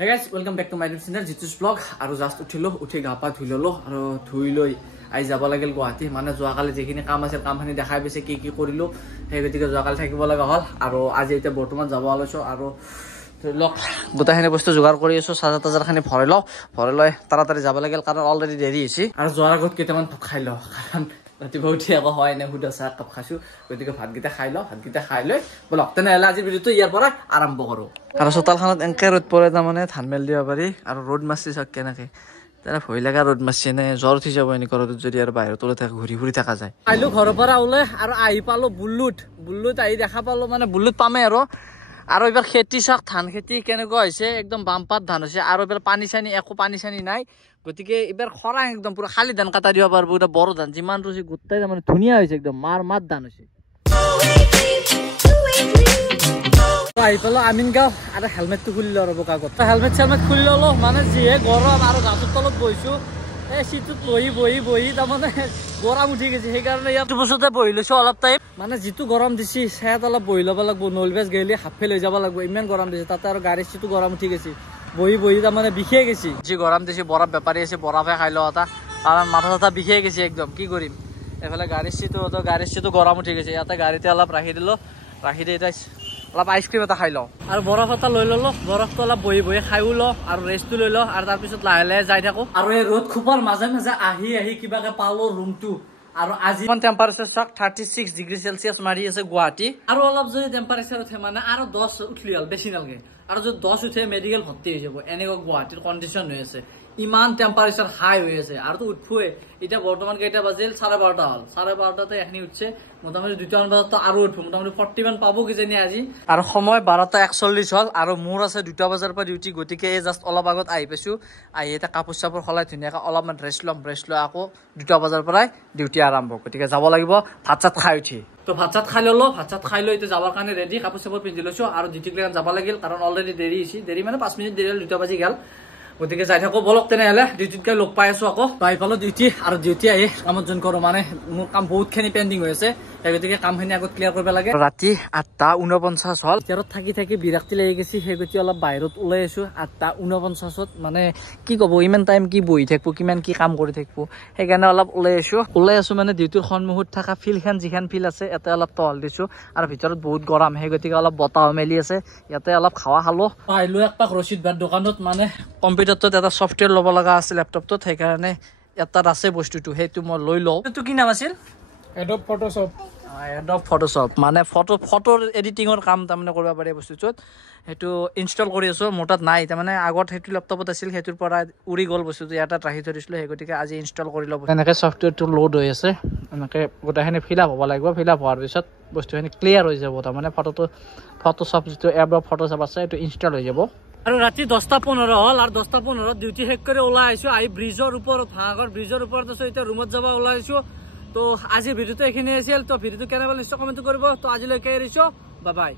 Hey guys, welcome back to my YouTube channel Jitu's vlog. Aru just uthilo, uthi gapa dhui lolo, aru dhui loi ai jaba lagel Guwahati. Mane joa kale jekhini kaam ase kaam khani dekhai bese ki korilo. Hei gotike joa kale thakibo laga hol. Aru aji eta bortoman jabo alocho aru lok gotakhini bostu jogar kori aso saja tajar khani phore loi taratari jaba lagel karon already deri hoisi. Aru joar agot ketaman khai lo karon ৰাতিপুৱা উঠি আকৌ হয় না হুদা চাহ cup খাইছো গতিকে ভাতকেইটা খাই লৈ বলক তেনেহ'লে আজিৰ ভিডিঅ'টো ইয়াৰ পৰা আৰম্ভ কৰো আৰু চোতালখনত এনকে ৰ'দ পৰে তাৰমানে ধান মেল দিব পাৰি আৰু ৰ'দ মাছছি চাওক কেনেকে তেনে ভয় লগা ৰ'দ মাছছি নে জ্বৰ উঠি যাব এনেকুৱা ৰ'দত যদি আৰু বাহিৰত ওলাই থাকে ঘূৰি ফুৰি থকা যায় আইলো ঘৰৰ পৰা ওলাই আৰু আহি পালো বুল্লুত আহি দেখা পালো মানে বুল্লুত পামে আৰু এবাৰ খেতি চাওক ধান খেতি কেনেকুৱা হৈছে একদম বামপাত ধান হৈছে আৰু এবাৰ পানী চানি নাই গতিকে এবাৰ খৰাং একদম পুৰা খালি ধান কাটা দিব পারবো এটা বড় ধান যিমান রুচি গোটাই মানে ধুনিয়া হয়েছে একদম মাত ধান হয়েছে আহি পেলো আমিন গাঁও আর হেলমেটটো খুলি লো রব কাগজ হেলমেট খুলি ললো মানে যিহে গরম আর গাছৰ তলত বহিছো এই সিটুত বহি তাৰমানে গৰম উঠি গৈছে সেইকাৰণে ইয়াত বছৰতে বহি লৈছো অলপ টাইম মানে যিটো গৰম দিছি সেয়াত অলপ বহি ল'ব লাগিব নলবেজ গেলি হাফে লৈ যাব লাগিব ইমান গৰম দিছে তাতে আৰু গাড়ীৰ সিটটো গৰম উঠি গৈছে বহি তাৰমানে বিষে গেছি যি গৰম দিছে বৰফ বেপাৰী আছে বৰফে খাই লো এটা কাৰণ মাথা চাথা বিষে গেছি একদম কি কৰিম এফালে গাড়ীৰ সিটটো গৰম উঠি গৈছে ইয়াতে গাড়ীতে অলপ ৰাখি দিলো ৰাখি দি এটা অলপ আইচক্ৰীম এটা খাই লওঁ আৰু বৰফ এটা লৈ ললো বৰফটো অলপ বহি খাইও লওঁ আৰু ৰেষ্টটো লৈ লওঁ আৰু তাৰপিছত লাহে যাই থাকো আৰু এই ৰ'দ খোপাৰ মাজে আহি কিবাকে পালো ৰুমটো আৰু আজি টেম্পাৰেচাৰ চাওক 36 ডিগ্ৰী সেলসিয়াস মাৰি আছে গুৱাহাটী আৰু অলপ যদি টেম্পাৰেচাৰ উঠে মানে আৰু 10 উঠলি হল বেছি নালগে আৰু যদি 10 উঠে মেডিকেল ভৰ্তি হৈ যাব এনেকুৱা গুৱাহাটীৰ কণ্ডিশ্যন হৈ আছে ইমান টেম্পারেচার হাই হয়ে আছে আর তো উঠবই এটা বর্তমান কেইটা বাজিল 12:30 হল 12:30তে এখনি উঠছে মোটামুটি 2টামান বাজত আরো উঠব মোটামুটি 40 মান পাবো কিজানি আজি আর সময় 12:41 হল আর মোর আছে 2টা বাজাৰ পৰা ডিউটি গতিকে এই জাস্ট অলপ আগত আহি পাইছো আহি এটা কাপোৰ চাপোৰ খলাই ধুনিয়াকৈ অলপমান ৰেষ্ট লৈ আকৌ 2টা বাজাৰ পৰাই ডিউটি আৰম্ভ গতিকে যাব লাগিব ভাত চাত খাই উঠি তো ভাত চাত খাই লৈ এতিয়া যাবৰ কাৰণে ৰেডি কাপোৰ চাপোৰ পিন্ধি লৈছো আৰু ডিউটি লেন যাব লাগিল কাৰণ অলৰেডি দেৰি হৈছে দেৰি মানে 5 মিনিট দেৰি 2টা বাজি গেল গতিকে যাই থাকো বলক তেনেহলে ডিউটিত গৈ লগ পাই আছো আকৌ পাই পালো ডিউটি আৰু ডিউটি আহি কামত জইন কৰো মানে মোৰ কাম বহুতখিনি পেন্ডিং হৈ আছে গতিকে কামখিনি আগত ক্লিয়াৰ কৰিব লাগে ৰাতি 8:49 হল তেৰত থাকি বিৰক্তি লাগি গৈছে গতি অলপ বাহিৰত ওলাই আছো 8:49ত মানে কি কব ইমান টাইম কি বহি থাকবো কিমান কি কাম কৰি থাকবো সেইকাৰণে অলপ ওলাই আছো মানে ডিউটিৰ সন্মুখত থকা ফিল্ডখন যিখন ফিল্ড আছে ইয়াতে অলপ টহল দিছো আৰু ভিতৰত বহুত গৰম গতিকে অলপ বতাহ মেলি আছে ইয়াতে অলপ খাৱা খালো আহিলো এক পাক ৰচিদ ভাত দোকানত মানে কম্পিউটাৰটো এটা সফটওয়্যাৰ ল'ব লগা আছে ল্যাপটপটোত সেইকাৰণে এটা আছে বস্তুটো সেইটো মই লৈ লওঁ এইটো কি নাম আছিল এডব ফটোশ্বপ মানে ফটোৰ এডিটিঙৰ কাম তাৰমানে কৰিব পাৰি বস্তুটোত সেইটো ইনষ্টল কৰি আছো মোৰ তাত নাই তাৰমানে আগত সেইটো লেপটপত আছিল সেইটোৰ পৰা উৰি গ'ল বস্তুটো ইয়াত ৰাখি থৈ দিছিলো সেই গতিকে আজি ইনষ্টল কৰি ল'ব এনেকৈ ছফটওয়্যাৰটো লোড হৈ আছে এনেকৈ গোটেইখিনি ফিল আপ হ'ব লাগিব ফিল আপ হোৱাৰ পিছত বস্তুখিনি ক্লিয়াৰ হৈ যাব তাৰমানে ফটোশ্বপ যিটো এডব ফটোশ্বপ আছে সেইটো ইনষ্টল হৈ যাব আৰু ৰাতি 10:15 হল আৰু 10:15 ডিউটি শেষ কৰি ওলাই আহিছো আহি ব্ৰিজৰ ওপৰত ভাগৰ ব্ৰিজৰ ওপৰত আছো এতিয়া ৰুমত যাব ওলাই আহিছো তো আজি ভিডিঅ'টো এইখিনি আছিল তো ভিডিঅ'টো কেনে পালে নিশ্চয় কমেন্ট কৰিব তো আজিলৈকে এৰিছো বাই বাই